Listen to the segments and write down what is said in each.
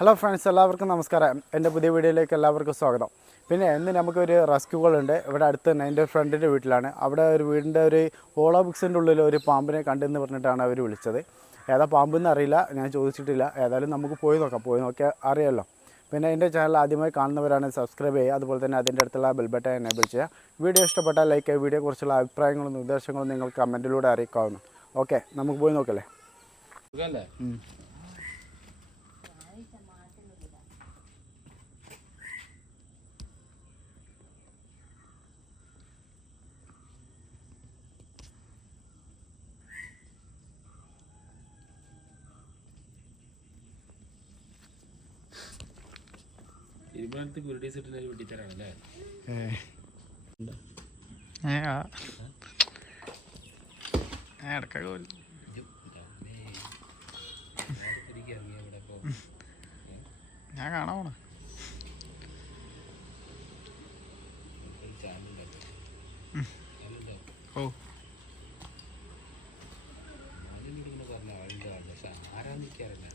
Hello friends, എല്ലാവർക്കും നമസ്കാരം. എൻ്റെ പുതിയ വീഡിയോയിലേക്ക് എല്ലാവർക്കും സ്വാഗതം. പിന്നെ ഇന്ന് നമുക്കൊരു റെസ്ക്യൂ കോൾ ഉണ്ട്. ഇവിടെ അടുത്ത് തന്നെ എൻ്റെ ഫ്രണ്ടിൻ്റെ വീട്ടിലാണ്. അവിടെ ഒരു വീടിൻ്റെ ഒരു ഹോളോ ബുക്സിൻ്റെ ഉള്ളിൽ ഒരു പാമ്പിനെ കണ്ടെന്ന് പറഞ്ഞിട്ടാണ് അവർ വിളിച്ചത്. ഏതാ പാമ്പെന്ന് അറിയില്ല, ഞാൻ ചോദിച്ചിട്ടില്ല. ഏതായാലും നമുക്ക് പോയി നോക്കിയാൽ അറിയാമല്ലോ. പിന്നെ എൻ്റെ ചാനൽ ആദ്യമായി കാണുന്നവരാണ് സബ്സ്ക്രൈബ് ചെയ്യുക. അതുപോലെ തന്നെ അതിൻ്റെ അടുത്തുള്ള ബെൽ ബട്ടൺ എനേബിൾ ചെയ്യുക. വീഡിയോ ഇഷ്ടപ്പെട്ടാൽ ലൈക്ക് ചെയ്യുക. വീഡിയോയെക്കുറിച്ചുള്ള അഭിപ്രായങ്ങളും നിർദ്ദേശങ്ങളും നിങ്ങൾ കമൻറ്റിലൂടെ അറിയിക്കാവുന്നു. ഓക്കെ, നമുക്ക് പോയി നോക്കല്ലേ. ഇരുപത്തി കുരുടി സെറ്റിൽ വെട്ടിത്തരാണല്ലേ? ഞാൻ കാണാമോ? ഓ പറഞ്ഞ ആളുടെ പക്ഷെ ആരാന്നിക്കാറില്ല.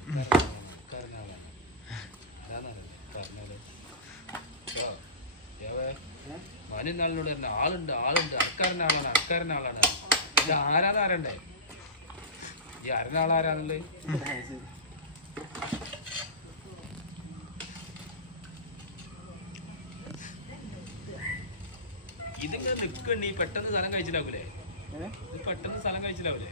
നാളിനോട് തന്നെ ആളുണ്ട് അക്കാരൻ്റെ ആളാണ് ഇത് ആരാന്നറിയണ്ടേ? ഈ ആരാന്നുള്ളത് ഇതിങ്ങനെ നിൽക്കണ്ടി പെട്ടെന്ന് സ്ഥലം കഴിച്ചിലാവൂലേ? പെട്ടെന്ന് സ്ഥലം കഴിച്ചിലാവൂലേ?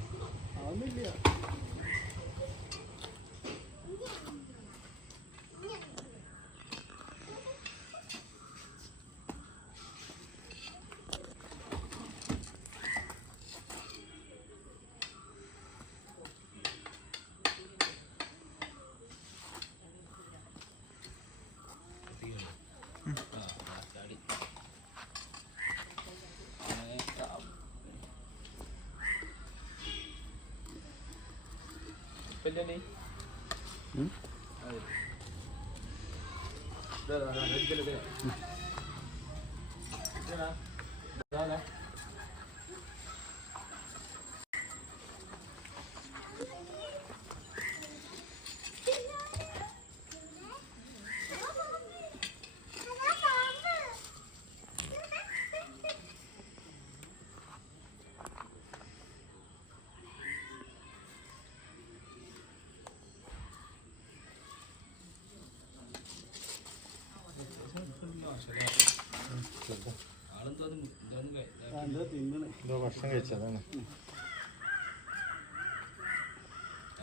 ഭക്ഷണം കഴിച്ചതാണ്.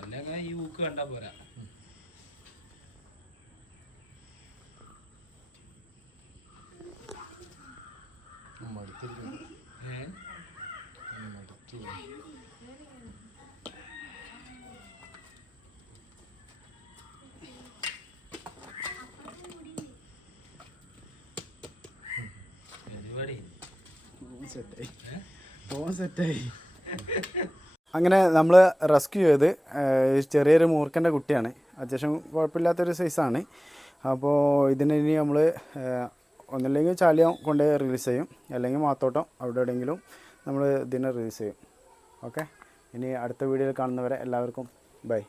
അല്ലെങ്കിൽ ഈ ഊക്ക് കണ്ടാ പോരാ. സെറ്റായി. അങ്ങനെ നമ്മൾ റെസ്ക്യൂ ചെയ്ത് ചെറിയൊരു മൂർഖൻ്റെ കുട്ടിയാണ്. അത്യാവശ്യം കുഴപ്പമില്ലാത്തൊരു സൈസാണ്. അപ്പോൾ ഇതിനെ ഇനി നമ്മൾ ഒന്നല്ലെങ്കിൽ ചാലിയം കൊണ്ട് റിലീസ് ചെയ്യും, അല്ലെങ്കിൽ മാത്തോട്ടം അവിടെ എവിടെയെങ്കിലും നമ്മൾ ഇതിനെ റിലീസ് ചെയ്യും. ഓക്കെ, ഇനി അടുത്ത വീഡിയോയിൽ കാണുന്നവരെ എല്ലാവർക്കും ബൈ.